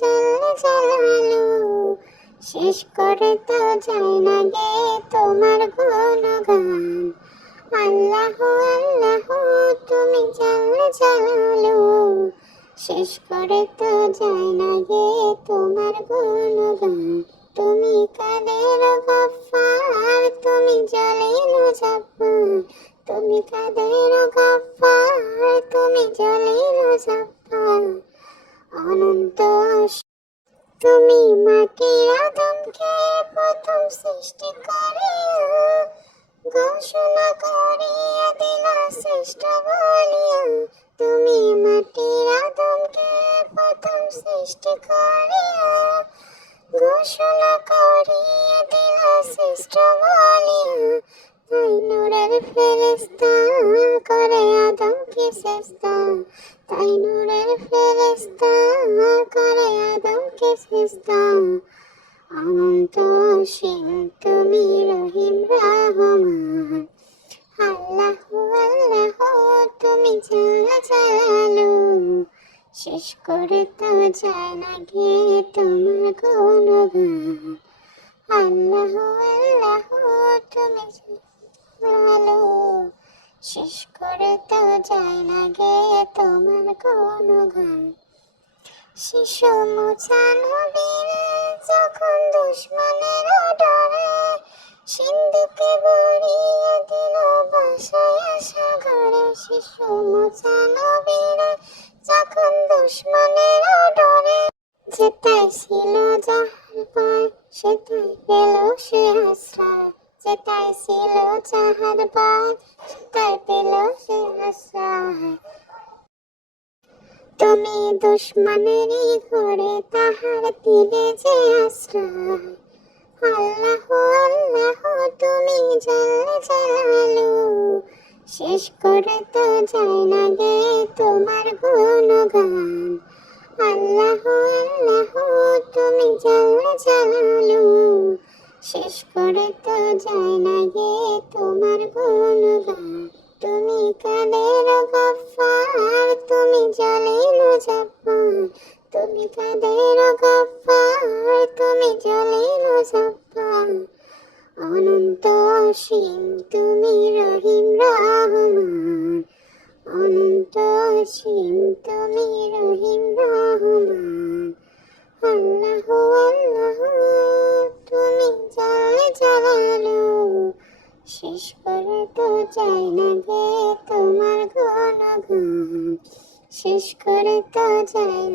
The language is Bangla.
জানলে জানালো, শেষ করে তো যায় না গে তোমার গুণগান। আল্লাহ আল্লাহ তুমি জানলে জানালো, শেষ করে তো যায় না গে তোমার গুণগান। তুমি কাদের গফফার, তুমি জলিল জব্বার, তুমি কাদের গফফার, তুমি জলিল জব্বার। অনন্ত তুমি মাটির আদমকে প্রথম সৃষ্টি করিয়া ঘোষণা করিয়া দিলা শ্রেষ্ঠ বলিয়া। তুমি মাটির আদমকে প্রথম সৃষ্টি করিয়া ঘোষণা করিয়া দিলা শ্রেষ্ঠ বলিয়া। তাই নূরের ফেরেশতা করে আদমকে সেজদা, তাই নূরের ফেরেশতা করে আদমকে সেজদা। অনন্ত অসীম তুমি রহিম রহমান। আল্লাহ আল্লাহ তুমি জানলে জানালো, শেষ করে তো যায় না গে তোমার গুণগান। আল্লাহ আল্লাহ তুমি জানলো, শেষ করে তো যায় না গে তোমার গুণগান। শিশু মুসা নবীরে যখন দুশ্মনের ডরে সিন্ধুকে ভরিয়ে দিল ভাসাইয়া সাগরে। শিশু মুসা নবীরে যখন দুশ্মনের ডরে, যেটাই ছিল যাহার ভয় সেটাই পেল সে আশ্রয়, যেটাই ছিল যাহার ভয় সেটাই পেল সে আশ্রয়। তুমি দুশ্মনেরই ঘরে তাহার দিলে যে আশ্রয়। আল্লাহ আল্লাহ তুমি জানলে জানালো, শেষ করে তো যায় না গে তোমার গুণগান। আল্লাহ আল্লাহ তুমি জানলে জানালো, শেষ করে তো যায় না গে তোমার গুণগান। তুমি কাদের গফফার, তুমি জলিল জব্বার, তুমি কাদের গফফার, তুমি জলিল জব্বার। অনন্ত অসীম তুমি রহিম রহমান। অনন্ত অসীম তুমি রহিম রহমান। আল্লাহ আল্লাহ তুমি জানলে জানালো, শেষ করে তো যায় না গে তোমার গুণগান। শেষ করে তো যায় না।